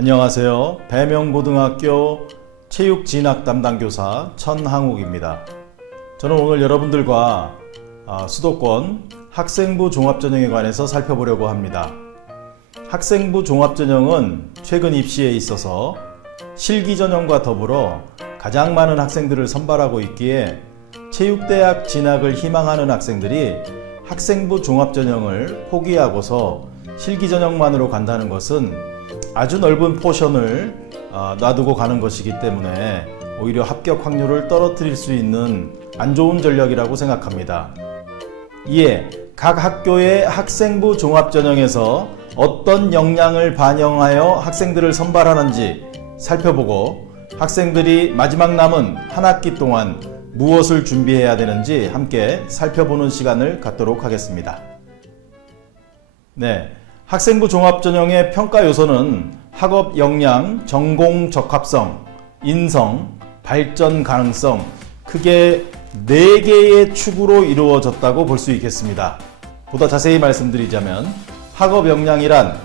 안녕하세요. 배명고등학교 체육진학 담당 교사 천항욱입니다. 저는 오늘 여러분들과 수도권 학생부 종합전형에 관해서 살펴보려고 합니다. 학생부 종합전형은 최근 입시에 있어서 실기전형과 더불어 가장 많은 학생들을 선발하고 있기에 체육대학 진학을 희망하는 학생들이 학생부 종합전형을 포기하고서 실기전형만으로 간다는 것은 아주 넓은 포션을 놔두고 가는 것이기 때문에 오히려 합격 확률을 떨어뜨릴 수 있는 안 좋은 전략이라고 생각합니다. 이에 각 학교의 학생부 종합전형에서 어떤 역량을 반영하여 학생들을 선발하는지 살펴보고 학생들이 마지막 남은 한 학기 동안 무엇을 준비해야 되는지 함께 살펴보는 시간을 갖도록 하겠습니다. 네, 학생부 종합전형의 평가 요소는 학업 역량, 전공 적합성, 인성, 발전 가능성 크게 4개의 축으로 이루어졌다고 볼 수 있겠습니다. 보다 자세히 말씀드리자면 학업 역량이란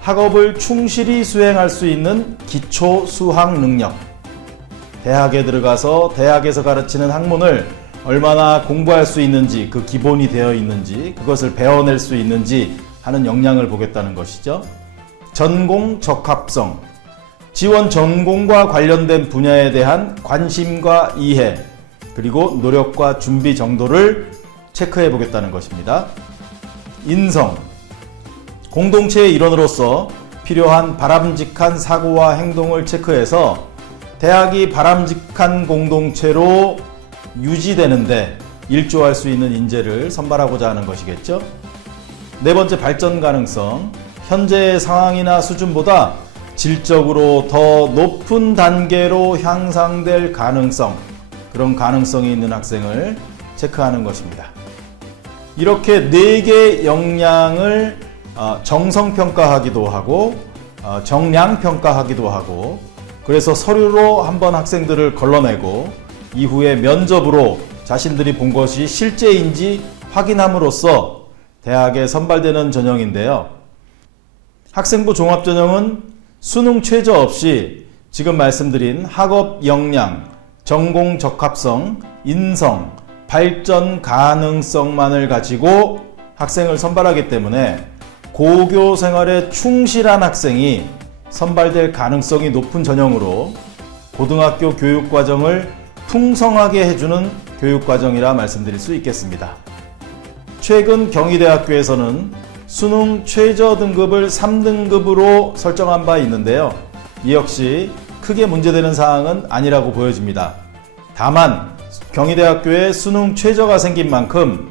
학업을 충실히 수행할 수 있는 기초 수학 능력, 대학에 들어가서 대학에서 가르치는 학문을 얼마나 공부할 수 있는지, 그 기본이 되어 있는지, 그것을 배워낼 수 있는지 하는 역량을 보겠다는 것이죠. 전공 적합성, 지원 전공과 관련된 분야에 대한 관심과 이해, 그리고 노력과 준비 정도를 체크해 보겠다는 것입니다. 인성, 공동체의 일원으로서 필요한 바람직한 사고와 행동을 체크해서 대학이 바람직한 공동체로 유지되는데 일조할 수 있는 인재를 선발하고자 하는 것이겠죠. 네 번째, 발전 가능성, 현재의 상황이나 수준보다 질적으로 더 높은 단계로 향상될 가능성, 그런 가능성이 있는 학생을 체크하는 것입니다. 이렇게 4개의 역량을 정성평가하기도 하고 정량평가하기도 하고, 그래서 서류로 한번 학생들을 걸러내고 이후에 면접으로 자신들이 본 것이 실제인지 확인함으로써 대학에 선발되는 전형인데요. 학생부 종합전형은 수능 최저 없이 지금 말씀드린 학업 역량, 전공 적합성, 인성, 발전 가능성만을 가지고 학생을 선발하기 때문에 고교 생활에 충실한 학생이 선발될 가능성이 높은 전형으로 고등학교 교육과정을 풍성하게 해주는 교육과정이라 말씀드릴 수 있겠습니다. 최근 경희대학교에서는 수능 최저 등급을 3등급으로 설정한 바 있는데요. 이 역시 크게 문제되는 사항은 아니라고 보여집니다. 다만 경희대학교에 수능 최저가 생긴 만큼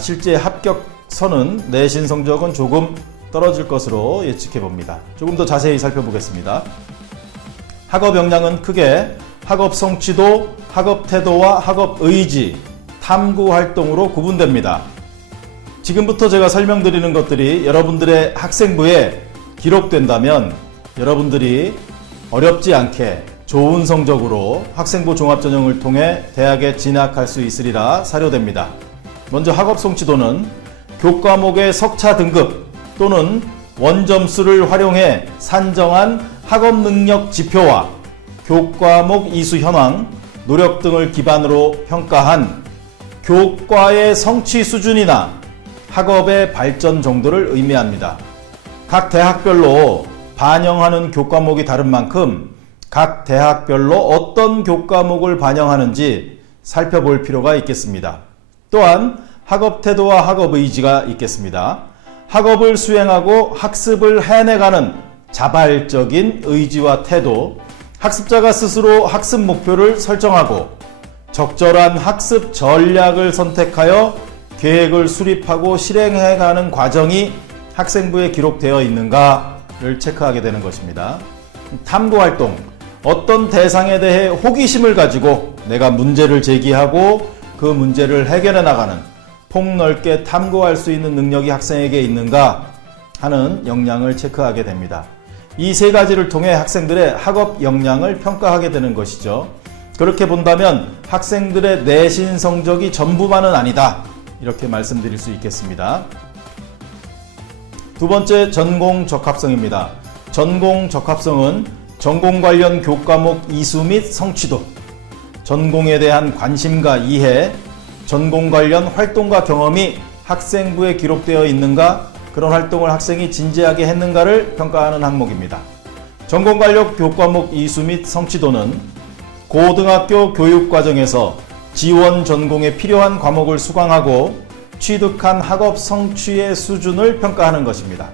실제 합격선은 내신 성적은 조금 떨어질 것으로 예측해 봅니다. 조금 더 자세히 살펴보겠습니다. 학업 역량은 크게 학업 성취도, 학업 태도와 학업 의지, 탐구 활동으로 구분됩니다. 지금부터 제가 설명드리는 것들이 여러분들의 학생부에 기록된다면 여러분들이 어렵지 않게 좋은 성적으로 학생부 종합전형을 통해 대학에 진학할 수 있으리라 사료됩니다. 먼저 학업 성취도는 교과목의 석차 등급 또는 원점수를 활용해 산정한 학업 능력 지표와 교과목 이수 현황, 노력 등을 기반으로 평가한 교과의 성취 수준이나 학업의 발전 정도를 의미합니다. 각 대학별로 반영하는 교과목이 다른 만큼 각 대학별로 어떤 교과목을 반영하는지 살펴볼 필요가 있겠습니다. 또한 학업 태도와 학업 의지가 있겠습니다. 학업을 수행하고 학습을 해내가는 자발적인 의지와 태도, 학습자가 스스로 학습 목표를 설정하고 적절한 학습 전략을 선택하여 계획을 수립하고 실행해가는 과정이 학생부에 기록되어 있는가를 체크하게 되는 것입니다. 탐구활동, 어떤 대상에 대해 호기심을 가지고 내가 문제를 제기하고 그 문제를 해결해 나가는 폭넓게 탐구할 수 있는 능력이 학생에게 있는가 하는 역량을 체크하게 됩니다. 이 3가지를 통해 학생들의 학업 역량을 평가하게 되는 것이죠. 그렇게 본다면 학생들의 내신 성적이 전부만은 아니다, 이렇게 말씀드릴 수 있겠습니다. 두 번째, 전공 적합성입니다. 전공 적합성은 전공 관련 교과목 이수 및 성취도, 전공에 대한 관심과 이해, 전공 관련 활동과 경험이 학생부에 기록되어 있는가, 그런 활동을 학생이 진지하게 했는가를 평가하는 항목입니다. 전공 관련 교과목 이수 및 성취도는 고등학교 교육과정에서 지원 전공에 필요한 과목을 수강하고 취득한 학업 성취의 수준을 평가하는 것입니다.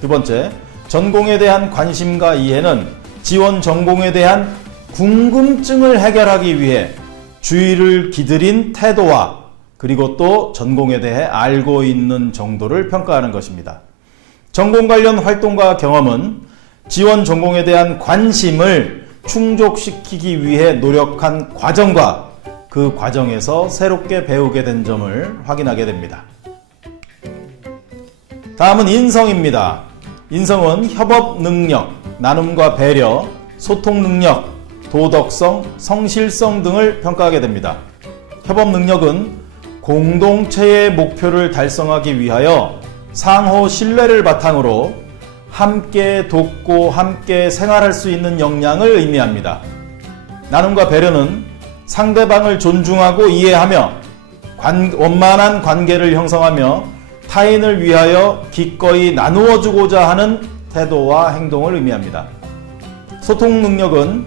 두 번째, 전공에 대한 관심과 이해는 지원 전공에 대한 궁금증을 해결하기 위해 주의를 기울인 태도와 그리고 또 전공에 대해 알고 있는 정도를 평가하는 것입니다. 전공 관련 활동과 경험은 지원 전공에 대한 관심을 충족시키기 위해 노력한 과정과 그 과정에서 새롭게 배우게 된 점을 확인하게 됩니다. 다음은 인성입니다. 인성은 협업 능력, 나눔과 배려, 소통 능력, 도덕성, 성실성 등을 평가하게 됩니다. 협업 능력은 공동체의 목표를 달성하기 위하여 상호 신뢰를 바탕으로 함께 돕고 함께 생활할 수 있는 역량을 의미합니다. 나눔과 배려는 상대방을 존중하고 이해하며 원만한 관계를 형성하며 타인을 위하여 기꺼이 나누어 주고자 하는 태도와 행동을 의미합니다. 소통 능력은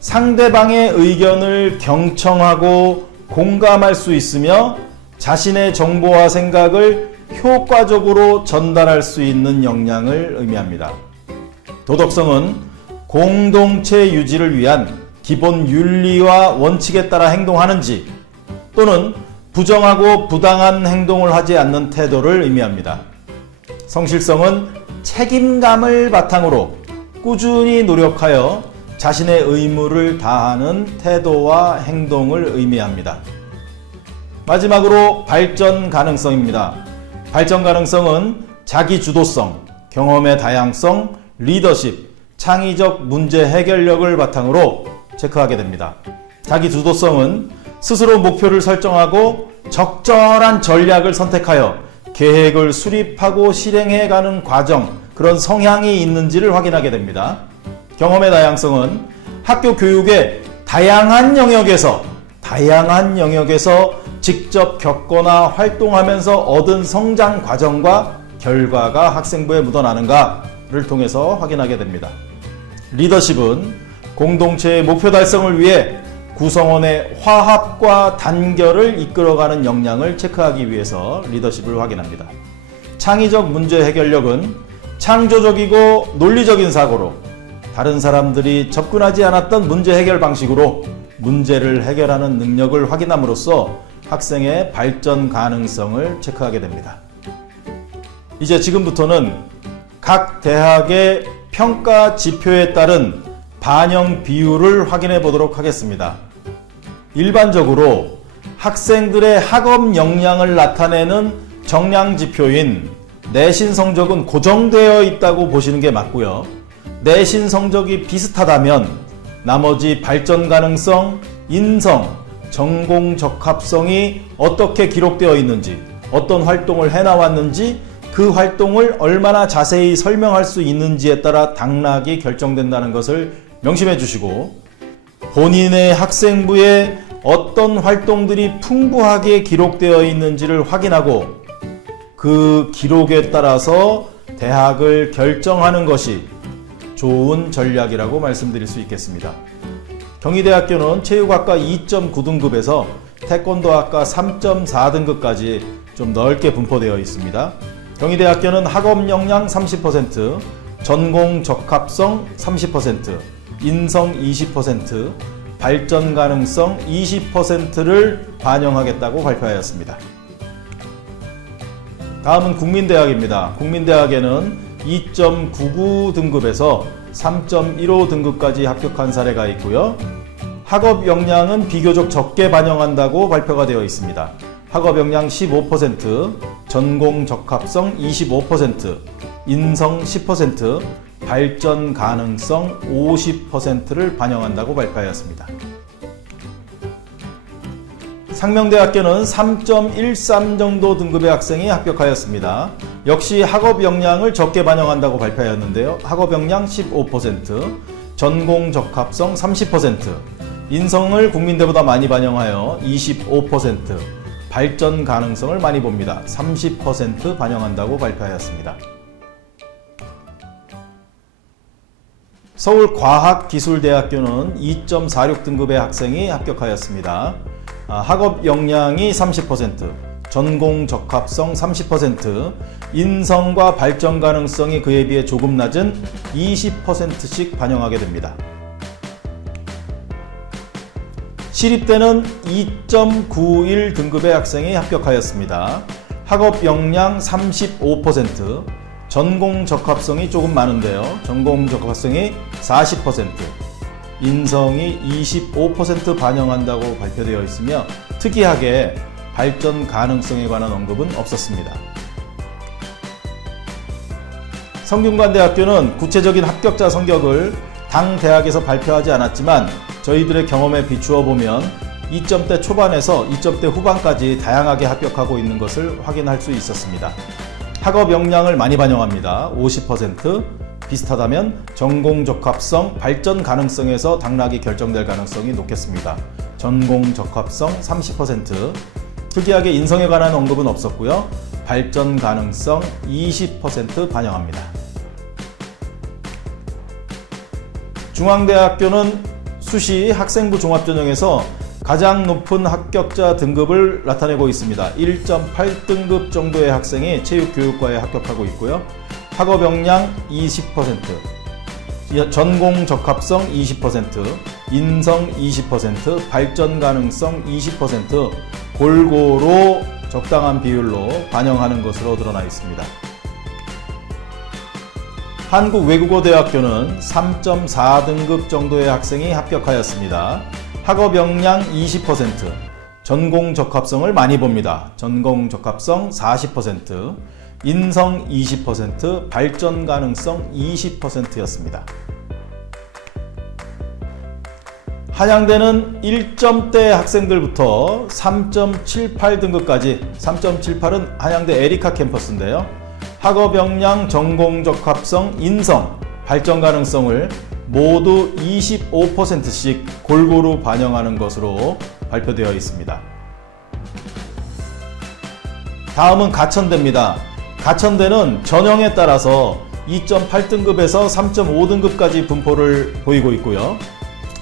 상대방의 의견을 경청하고 공감할 수 있으며 자신의 정보와 생각을 효과적으로 전달할 수 있는 역량을 의미합니다. 도덕성은 공동체 유지를 위한 기본 윤리와 원칙에 따라 행동하는지 또는 부정하고 부당한 행동을 하지 않는 태도를 의미합니다. 성실성은 책임감을 바탕으로 꾸준히 노력하여 자신의 의무를 다하는 태도와 행동을 의미합니다. 마지막으로 발전 가능성입니다. 발전 가능성은 자기 주도성, 경험의 다양성, 리더십, 창의적 문제 해결력을 바탕으로 체크하게 됩니다. 자기 주도성은 스스로 목표를 설정하고 적절한 전략을 선택하여 계획을 수립하고 실행해가는 과정, 그런 성향이 있는지를 확인하게 됩니다. 경험의 다양성은 학교 교육의 다양한 영역에서 직접 겪거나 활동하면서 얻은 성장 과정과 결과가 학생부에 묻어나는가를 통해서 확인하게 됩니다. 리더십은 공동체의 목표 달성을 위해 구성원의 화합과 단결을 이끌어가는 역량을 체크하기 위해서 리더십을 확인합니다. 창의적 문제 해결력은 창조적이고 논리적인 사고로 다른 사람들이 접근하지 않았던 문제 해결 방식으로 문제를 해결하는 능력을 확인함으로써 학생의 발전 가능성을 체크하게 됩니다. 이제 지금부터는 각 대학의 평가 지표에 따른 반영 비율을 확인해 보도록 하겠습니다. 일반적으로 학생들의 학업 역량을 나타내는 정량 지표인 내신 성적은 고정되어 있다고 보시는 게 맞고요. 내신 성적이 비슷하다면 나머지 발전 가능성, 인성, 전공 적합성이 어떻게 기록되어 있는지, 어떤 활동을 해나왔는지, 그 활동을 얼마나 자세히 설명할 수 있는지에 따라 당락이 결정된다는 것을 명심해 주시고, 본인의 학생부에 어떤 활동들이 풍부하게 기록되어 있는지를 확인하고 그 기록에 따라서 대학을 결정하는 것이 좋은 전략이라고 말씀드릴 수 있겠습니다. 경희대학교는 체육학과 2.9등급에서 태권도학과 3.4등급까지 좀 넓게 분포되어 있습니다. 경희대학교는 학업 역량 30%, 전공 적합성 30%, 인성 20%, 발전 가능성 20%를 반영하겠다고 발표하였습니다. 다음은 국민대학입니다. 국민대학에는 2.99등급에서 3.15등급까지 합격한 사례가 있고요. 학업 역량은 비교적 적게 반영한다고 발표가 되어 있습니다. 학업 역량 15%, 전공 적합성 25%, 인성 10%, 발전 가능성 50%를 반영한다고 발표하였습니다. 상명대학교는 3.13 정도 등급의 학생이 합격하였습니다. 역시 학업 역량을 적게 반영한다고 발표하였는데요. 학업 역량 15%, 전공 적합성 30%, 인성을 국민대보다 많이 반영하여 25%, 발전 가능성을 많이 봅니다. 30% 반영한다고 발표하였습니다. 서울과학기술대학교는 2.46등급의 학생이 합격하였습니다. 학업 역량이 30%, 전공 적합성 30%, 인성과 발전 가능성이 그에 비해 조금 낮은 20%씩 반영하게 됩니다. 시립대는 2.91등급의 학생이 합격하였습니다. 학업 역량 35%, 전공 적합성이 조금 많은데요. 전공 적합성이 40%, 인성이 25% 반영한다고 발표되어 있으며 특이하게 발전 가능성에 관한 언급은 없었습니다. 성균관대학교는 구체적인 합격자 성적을 당 대학에서 발표하지 않았지만 저희들의 경험에 비추어 보면 2점대 초반에서 2점대 후반까지 다양하게 합격하고 있는 것을 확인할 수 있었습니다. 학업 역량을 많이 반영합니다. 50%, 비슷하다면 전공 적합성, 발전 가능성에서 당락이 결정될 가능성이 높겠습니다. 전공 적합성 30%, 특이하게 인성에 관한 언급은 없었고요. 발전 가능성 20% 반영합니다. 중앙대학교는 수시 학생부 종합전형에서 가장 높은 합격자 등급을 나타내고 있습니다. 1.8등급 정도의 학생이 체육교육과에 합격하고 있고요. 학업 역량 20%, 전공 적합성 20%, 인성 20%, 발전 가능성 20% 골고루 적당한 비율로 반영하는 것으로 드러나 있습니다. 한국외국어대학교는 3.4등급 정도의 학생이 합격하였습니다. 학업 역량 20%, 전공 적합성을 많이 봅니다. 전공 적합성 40%, 인성 20%, 발전 가능성 20%였습니다. 한양대는 1점대 학생들부터 3.78등급까지, 3.78은 한양대 에리카 캠퍼스인데요. 학업 역량, 전공 적합성, 인성, 발전 가능성을 모두 25%씩 골고루 반영하는 것으로 발표되어 있습니다. 다음은 가천대입니다. 가천대는 전형에 따라서 2.8등급에서 3.5등급까지 분포를 보이고 있고요.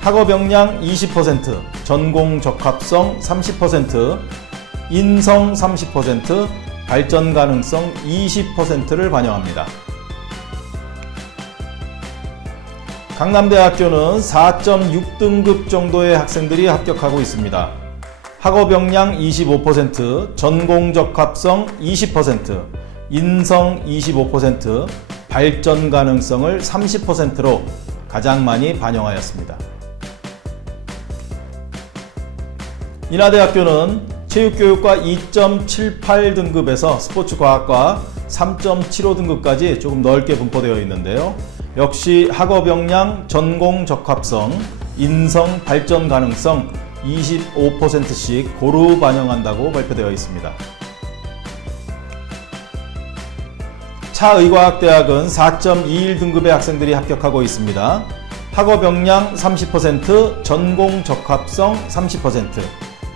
학업 역량 20%, 전공 적합성 30%, 인성 30%, 발전 가능성 20%를 반영합니다. 강남대학교는 4.6등급 정도의 학생들이 합격하고 있습니다. 학업 역량 25%, 전공 적합성 20%, 인성 25%, 발전 가능성을 30%로 가장 많이 반영하였습니다. 인하대학교는 체육교육과 2.78등급에서 스포츠과학과 3.75등급까지 조금 넓게 분포되어 있는데요. 역시 학업 역량, 전공 적합성, 인성, 발전 가능성 25%씩 고루 반영한다고 발표되어 있습니다. 차의과학대학은 4.21등급의 학생들이 합격하고 있습니다. 학업 역량 30%, 전공 적합성 30%,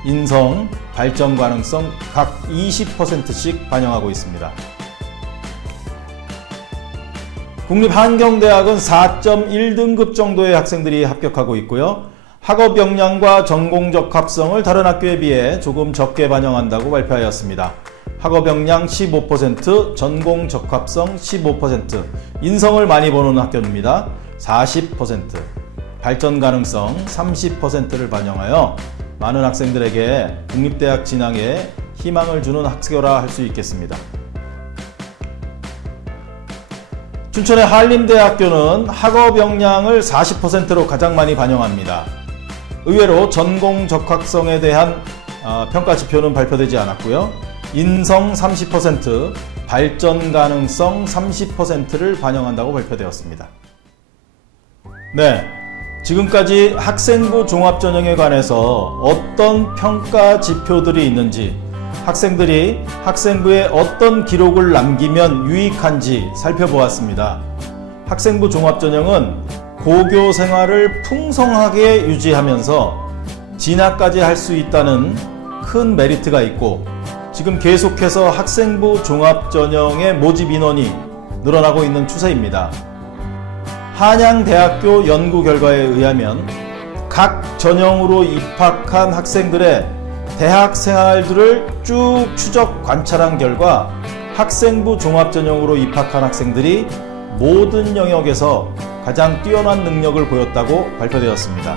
인성, 발전 가능성 각 20%씩 반영하고 있습니다. 국립한경대학은 4.1등급 정도의 학생들이 합격하고 있고요. 학업 역량과 전공 적합성을 다른 학교에 비해 조금 적게 반영한다고 발표하였습니다. 학업 역량 15%, 전공 적합성 15%, 인성을 많이 보는 학교입니다. 40%, 발전 가능성 30%를 반영하여 많은 학생들에게 국립대학 진학에 희망을 주는 학교라 할 수 있겠습니다. 춘천의 한림대학교는 학업 역량을 40%로 가장 많이 반영합니다. 의외로 전공 적합성에 대한 평가 지표는 발표되지 않았고요. 인성 30%, 발전 가능성 30%를 반영한다고 발표되었습니다. 네, 지금까지 학생부 종합전형에 관해서 어떤 평가 지표들이 있는지, 학생들이 학생부에 어떤 기록을 남기면 유익한지 살펴보았습니다. 학생부 종합전형은 고교 생활을 풍성하게 유지하면서 진학까지 할 수 있다는 큰 메리트가 있고, 지금 계속해서 학생부 종합전형의 모집 인원이 늘어나고 있는 추세입니다. 한양대학교 연구 결과에 의하면 각 전형으로 입학한 학생들의 대학 생활들을 쭉 추적 관찰한 결과 학생부 종합전형으로 입학한 학생들이 모든 영역에서 가장 뛰어난 능력을 보였다고 발표되었습니다.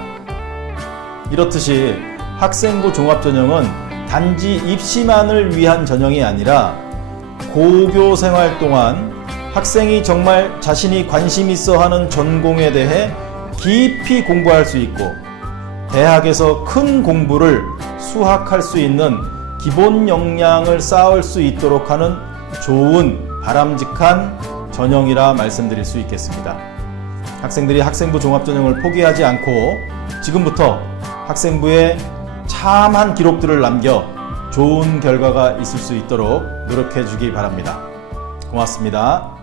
이렇듯이 학생부 종합전형은 단지 입시만을 위한 전형이 아니라 고교 생활 동안 학생이 정말 자신이 관심 있어 하는 전공에 대해 깊이 공부할 수 있고 대학에서 큰 공부를 수학할 수 있는 기본 역량을 쌓을 수 있도록 하는 좋은 바람직한 전형이라 말씀드릴 수 있겠습니다. 학생들이 학생부 종합전형을 포기하지 않고 지금부터 학생부에 참한 기록들을 남겨 좋은 결과가 있을 수 있도록 노력해 주기 바랍니다. 고맙습니다.